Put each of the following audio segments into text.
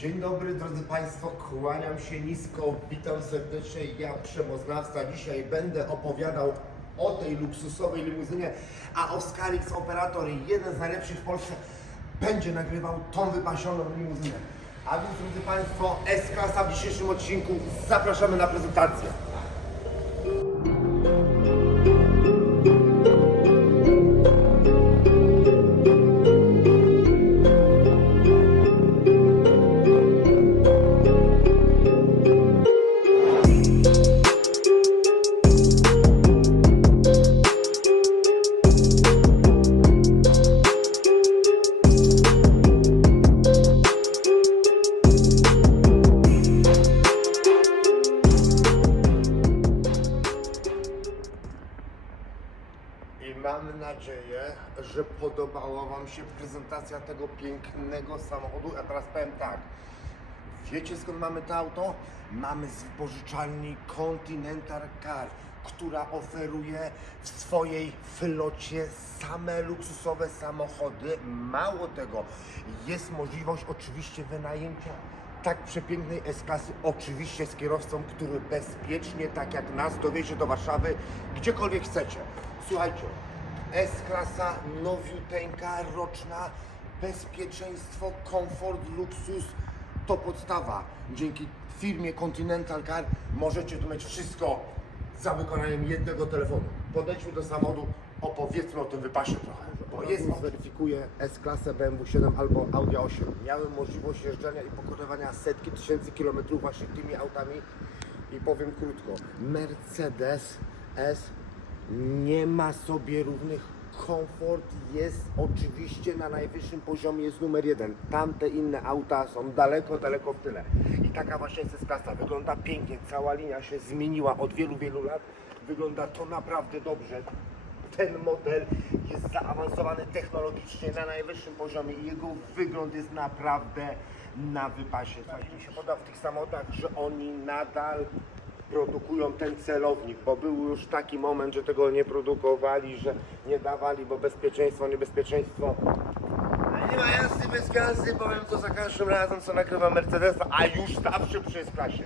Dzień dobry drodzy Państwo, kłaniam się nisko, witam serdecznie, ja Przemoznawca. Dzisiaj będę opowiadał o tej luksusowej limuzynie, a Oscarix, operator, jeden z najlepszych w Polsce, będzie nagrywał tą wypasioną limuzynę. A więc drodzy Państwo, S-klasa w dzisiejszym odcinku, zapraszamy na prezentację. Nadzieję, że podobała Wam się prezentacja tego pięknego samochodu. A teraz powiem tak. Wiecie skąd mamy to auto? Mamy z wypożyczalni Continental Car, która oferuje w swojej flocie same luksusowe samochody. Mało tego, jest możliwość oczywiście wynajęcia tak przepięknej S-klasy, oczywiście z kierowcą, który bezpiecznie, tak jak nas, dowiezie do Warszawy, gdziekolwiek chcecie. Słuchajcie, S-klasa, nowiuteńka, roczna, bezpieczeństwo, komfort, luksus, to podstawa. Dzięki firmie Continental Car możecie tu mieć wszystko za wykonaniem jednego telefonu. Podejdźmy do samochodu, opowiedzmy o tym wypasie trochę. Bo jest zweryfikuję S-klasę BMW 7 albo Audi 8. Miałem możliwość jeżdżenia i pokonywania setki tysięcy kilometrów właśnie tymi autami i powiem krótko. Mercedes S nie ma sobie równych. Komfort jest oczywiście na najwyższym poziomie, jest numer jeden. Tamte inne auta są daleko, daleko w tyle. I taka właśnie jest klasa. Wygląda pięknie, cała linia się zmieniła od wielu, wielu lat. Wygląda to naprawdę dobrze. Ten model jest zaawansowany technologicznie na najwyższym poziomie i jego wygląd jest naprawdę na wypasie. Słuchajcie, mi się podoba w tych samochodach, że oni nadal produkują ten celownik, bo był już taki moment, że tego nie produkowali, że nie dawali, bo bezpieczeństwo, niebezpieczeństwo. Nie ma jazdy bez powiem to za każdym razem, co nagrywa Mercedesa, a już zawsze przy S-klasie.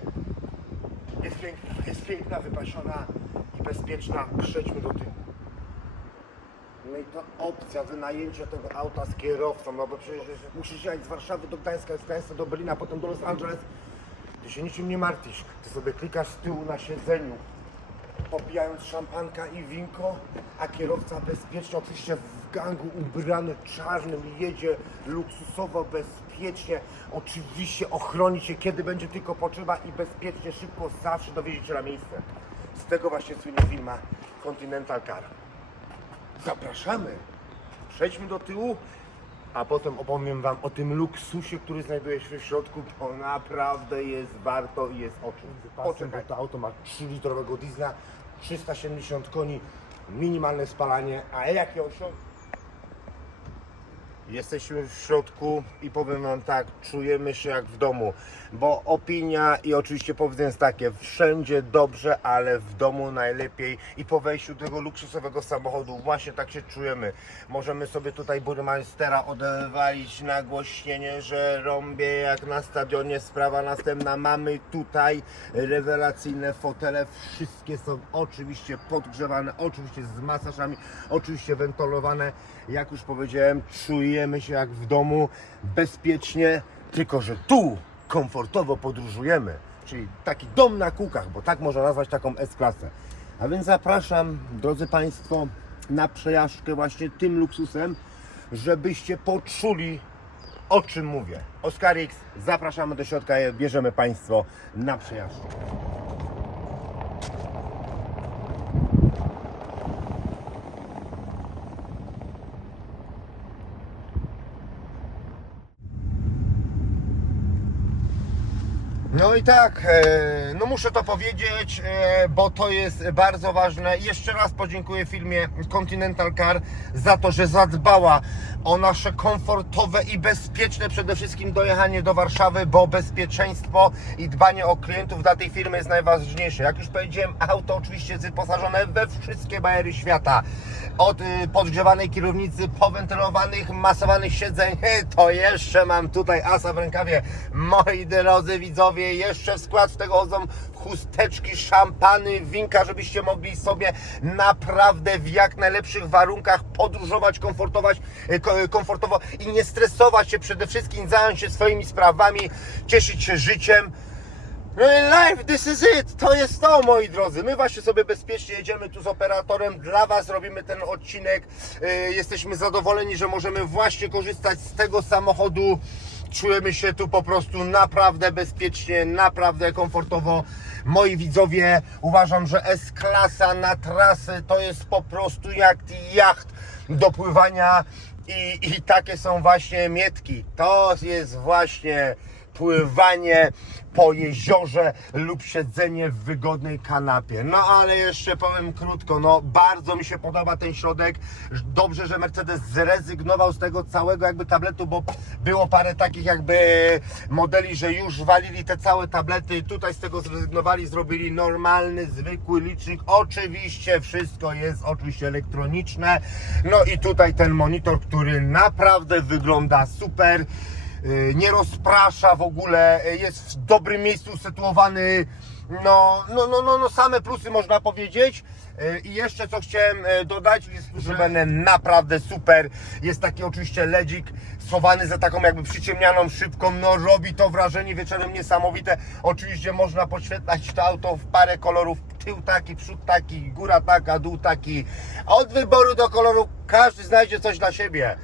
Jest piękna, jest piękna, wypasiona i bezpieczna. Przejdźmy do tyłu. No i to opcja wynajęcia tego auta z kierowcą, no bo przecież musisz jechać z Warszawy do Gdańska, z Gdańska do Berlina, potem do Los Angeles. Ty się niczym nie martwisz. Ty sobie klikasz z tyłu na siedzeniu, popijając szampanka i winko, a kierowca bezpiecznie, oczywiście w gangu ubrany czarnym, jedzie luksusowo, bezpiecznie, oczywiście ochroni cię, kiedy będzie tylko potrzeba i bezpiecznie, szybko, zawsze dowiezie cię na miejsce. Z tego właśnie słynie firma Continental Car. Zapraszamy. Przejdźmy do tyłu, a potem opowiem Wam o tym luksusie, który znajduje się w środku, bo naprawdę jest warto i jest o czym. Poczekaj, bo to auto ma 3-litrowego diesla, 370 koni, minimalne spalanie, a jakie osiągi? Jesteśmy w środku i powiem Wam tak, czujemy się jak w domu, bo opinia i oczywiście powiedzenie jest takie, wszędzie dobrze, ale w domu najlepiej i po wejściu tego luksusowego samochodu właśnie tak się czujemy. Możemy sobie tutaj Burmeistera odwalić nagłośnienie, że rąbie jak na stadionie, sprawa następna. Mamy tutaj rewelacyjne fotele, wszystkie są oczywiście podgrzewane, oczywiście z masażami, oczywiście wentylowane. Jak już powiedziałem, czujemy się jak w domu, bezpiecznie, tylko że tu komfortowo podróżujemy. Czyli taki dom na kółkach, bo tak można nazwać taką S-klasę. A więc zapraszam, drodzy Państwo, na przejażdżkę właśnie tym luksusem, żebyście poczuli, o czym mówię. Oscar zapraszamy do środka, bierzemy Państwo na przejażdżkę. No i tak, e, no muszę to powiedzieć, e, bo to jest bardzo ważne. Jeszcze raz podziękuję firmie Continental Car za to, że zadbała o nasze komfortowe i bezpieczne przede wszystkim dojechanie do Warszawy, bo bezpieczeństwo i dbanie o klientów dla tej firmy jest najważniejsze. Jak już powiedziałem, auto oczywiście jest wyposażone we wszystkie bajery świata. Od y, podgrzewanej kierownicy, powentylowanych, masowanych siedzeń, to jeszcze mam tutaj asa w rękawie. Moi drodzy widzowie, jeszcze w skład tego chusteczki, szampany, winka, żebyście mogli sobie naprawdę w jak najlepszych warunkach podróżować, komfortować, e, ko- komfortowo i nie stresować się przede wszystkim, zająć się swoimi sprawami, cieszyć się życiem. No life, this is it! To jest to, moi drodzy. My właśnie sobie bezpiecznie jedziemy tu z operatorem. Dla Was robimy ten odcinek. Yy, Jesteśmy zadowoleni, że możemy właśnie korzystać z tego samochodu. Czujemy się tu po prostu naprawdę bezpiecznie, naprawdę komfortowo. Moi widzowie, uważam, że S-klasa na trasy to jest po prostu jak jacht do pływania i, i takie są właśnie mietki. To jest właśnie pływanie po jeziorze lub siedzenie w wygodnej kanapie. No ale jeszcze powiem krótko, no bardzo mi się podoba ten środek. Dobrze, że Mercedes zrezygnował z tego całego jakby tabletu, bo było parę takich jakby modeli, że już walili te całe tablety. Tutaj z tego zrezygnowali, zrobili normalny, zwykły licznik. Oczywiście wszystko jest oczywiście elektroniczne. No i tutaj ten monitor, który naprawdę wygląda super nie rozprasza w ogóle, y, jest w dobrym miejscu usytuowany. No, no, no, no, no same plusy można powiedzieć. Y, I jeszcze co chciałem y, dodać, jest że naprawdę super. Jest taki oczywiście ledzik schowany za taką jakby przyciemnianą szybką. No robi to wrażenie wieczorem niesamowite. Oczywiście można podświetlać to auto w parę kolorów. Tył taki, przód taki, góra taka, dół taki. Od wyboru do koloru każdy znajdzie coś dla siebie.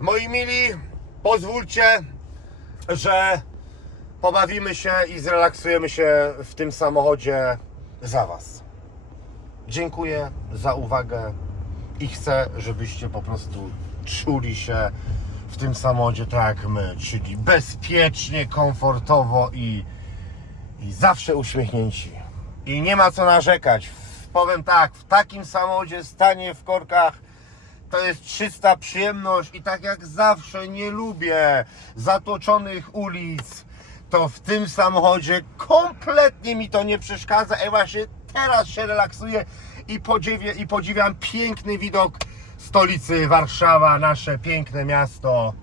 Moi mili, pozwólcie, że pobawimy się i zrelaksujemy się w tym samochodzie za Was. Dziękuję za uwagę i chcę, żebyście po prostu czuli się w tym samochodzie tak jak my, czyli bezpiecznie, komfortowo i, i zawsze uśmiechnięci. I nie ma co narzekać. Powiem tak, w takim samochodzie stanie w korkach to jest czysta przyjemność i tak jak zawsze nie lubię zatłoczonych ulic, to w tym samochodzie kompletnie mi to nie przeszkadza i właśnie teraz się relaksuję i, podziwię, i podziwiam piękny widok stolicy Warszawa, nasze piękne miasto.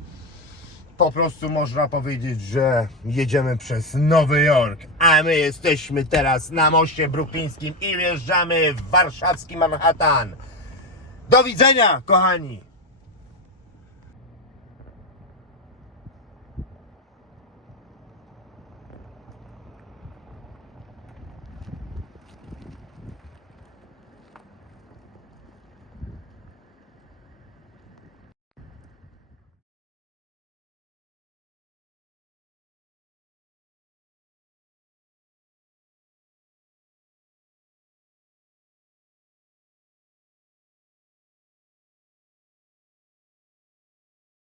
Po prostu można powiedzieć, że jedziemy przez Nowy Jork, a my jesteśmy teraz na moście bruklińskim i wjeżdżamy w warszawski Manhattan. Do widzenia, kochani!